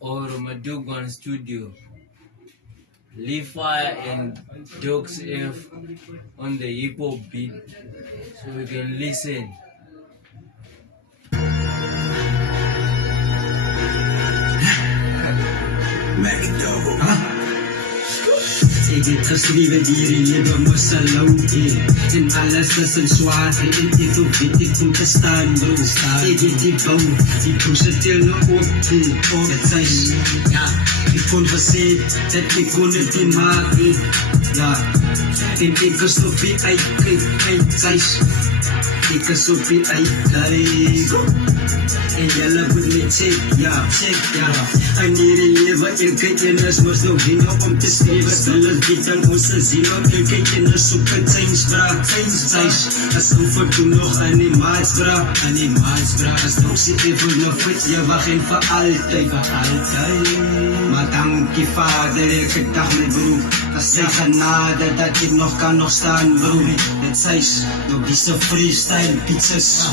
or Madugan Studio. Leafire and Dogs F on the hip hop beat, so we can listen. Mac Double. Ik heb geschreven hier in je door Mosaloe. En alles is een zwaar. En ik hoef weet ik moet staan, bro. Ik heb die bouw ze til op. Het is, ja, ik kon gezegd dat ik kon het niet maken. Ja, en ik is op die uit. Ik is op die uit. En jelle moet me check, ja. En hier in leven, ik en is moest nog dingen om te schrijven. Zullen bieden onze ziel op, ik en is zoek het eens, bra. Als overdoen nog animaats, bra. Als nog zit even nog fit, je wacht en voor altijd. Maar dan moet je vader, ik gedacht met broer. Als je genade, dat ik nog kan nog staan, broer. Het zijs, nog die zo freestyle, pizzas.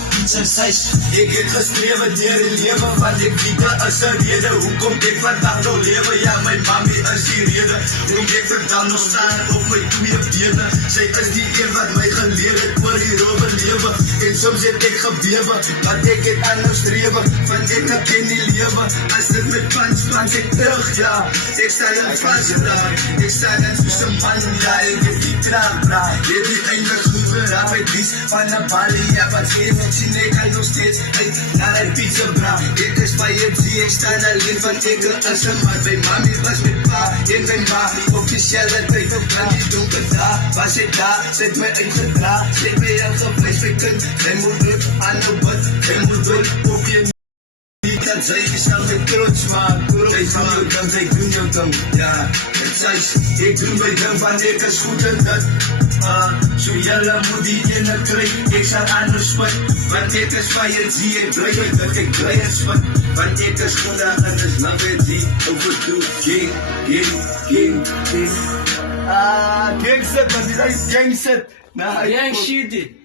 Ik heb geschreven dier die leven, wat ik bieden is een reden. Hoe kom ik vandaag nog leven? Ja, mijn mami is die reden. Hoe ik vandaag nog staan op mijn twee benen. Zij is die een wat mij geleerd het voor hier overleven. En soms heb ik gebeven, wat ik het anders streven. Want ik heb geen leven, als het met pans ik terug, ja. Ik sta in vast, ik sta in tussen man, ja. Ik heb die kraag, bra. Je hebt die eindelijk goed geraakt met dies van de balie, ja. Wat geen mensen, ik kan nog steeds uit naar een pizza, bra. Ik is bij je zie, ik sta alleen van ik is een man. Mijn mami was met pa, in mijn ma. Officieel het bij van die donker daar. Was ik daar, zet me ingedraaid. Zet me heel geweest, ik kunt. Mijn moeder aan de bot, mijn moeder op je. Dat zij is aan mijn trots, maar zij doen jou dan, zij doen jou dan. Ja, het zijs, ik doe mijn ding van ik is goed en dat. Zo jelle moet die in het krijg, ik sta aan de spot. Want ik is van je zie, ik blij dat ik blij en spot. Want ik is goed en dat is lang weer die overdoe. Gang. Gangster, man, die is gangster. Gang shit.